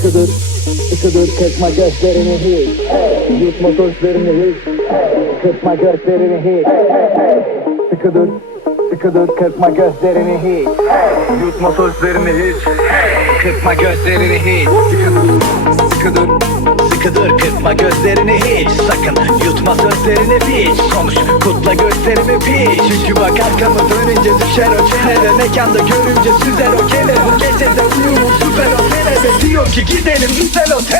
Sıkı dur kırpma gözlerini hiç. Yutma sözlerini hiç. Kırpma gözlerini hiç. Sıkı dur, sıkı dur kırpma gözlerini hiç. Yutma sözlerini hiç. Kırpma gözlerini hiç. Sıkı dur, sıkı dur Sıkı dur kırpma gözlerini hiç. Sakın yutma sözlerini hiç Konuş kutla gösterimi piç. Çünkü bak arkamı dönünce düşer o çenede Mekanda görünce süzer o kele. Bu gece de ki gidelim güzel otele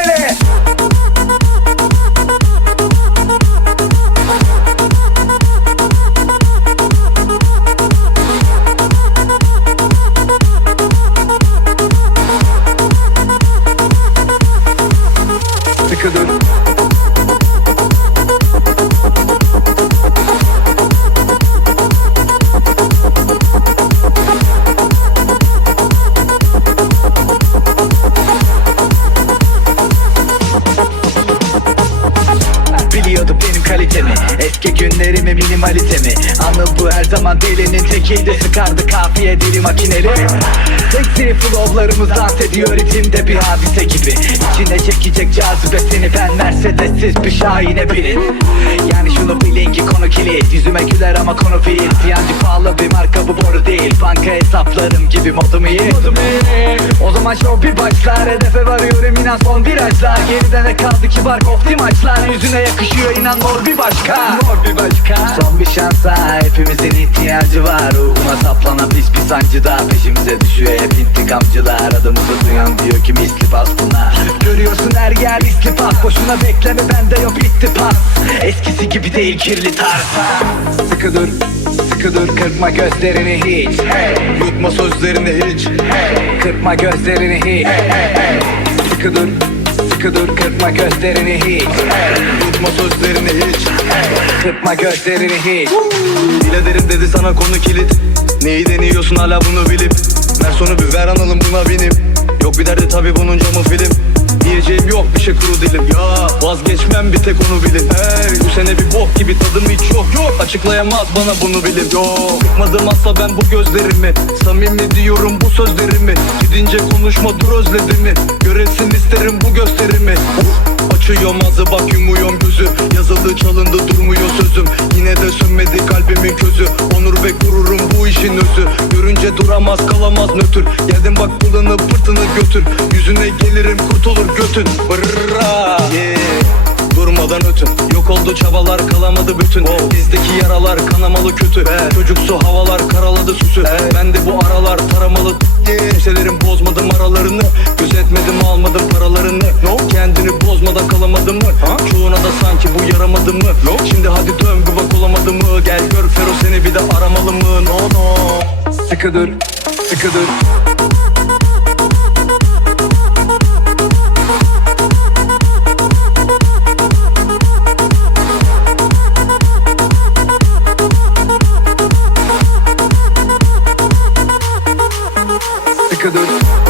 Biliyordu benim kalitemi. Eski günlerimi minimalitemi. Anıl bu her zaman delinin tekiydi. Sıkardı kafiye dili makineli Seksi flowlarımız dans ediyor ritimde bir hadise gibi. İçine çekecek cazibe seni ben Mercedessiz bir şahine bilin Yani şunu bilin ki konu kilit. Yüzüme güler ama konu fiil Fiyancı pahalı bir marka bu boru değil. Banka hesaplarım gibi modum iyi. O zaman şov bir başlar. Hedefe varıyorum inan son virajlar. Geride ne kaldı ki var kofti maçlar Yüzüne yakışıyor inan mor bir başka. Mor bir başka. Son bir şansa hepimizin ihtiyacı var. Ruhuma saplanan pis bir sancı da Peşimize düşüyor hep intikamcılar Adımızı duyan diyor ki misli bas buna. Görüyorsun her yer misli pas. Boşuna bekleme bende yok bitti pas. Eskisi gibi değil kirli tarz Sıkı dur Sıkı dur kırpma gözlerini hiç. Yutma sözlerini hiç. Kırpma gözlerini hiç. Sıkı dur Sıkı dur kırpma gözlerini hiç. Yutma sözlerini hiç. Kırpma gözlerini hiç. Biraderim dedi sana konu kilit. Neyi deniyorsun hala bunu bilip Ver sonu bir ver analım buna binip Yok bir derdi tabi bunun camı film. Diyeceğim yok bir şey kuru dilim. Ya vazgeçmem bir tek onu bilin. Hey bu sene bir bok gibi tadım hiç yok. Yok. Açıklayamaz bana bunu bilim. Yok. Sıkmadım asla ben bu gözlerimi. Samimi diyorum bu sözlerimi. Gidince konuşma dur özledimi Göresin isterim bu gösterimi. Uf, Açıyorum ağzı bak yumuyorum gözü. Yazıldı çalındı durmuyor sözüm. Yine de sönmedi kalbimin közü. Onur ve gururum bu işin özü. Görünce duramaz kalamaz nötr. Geldim bak pılını pırtını götür. Yüzüne gelirim kurtulur götün. Brrra yeah. Durmadan ötün. Yok oldu çabalar kalamadı bütün. Bizdeki yaralar kanamalı kötü. Çocuksu havalar karaladı süsü. Ben de bu aralar taramalı Kimselerin bozmadım aralarını. Gözetmedim almadım paralarını. Kendini bozmadan kalamadım mı? Çoğuna da sanki bu yaramadı mı? Şimdi hadi dön bir bak olamadı mı? Gel gör Fero seni bir de aramalı mı? No no. Sıkı dur, sıkı dur dakikadır.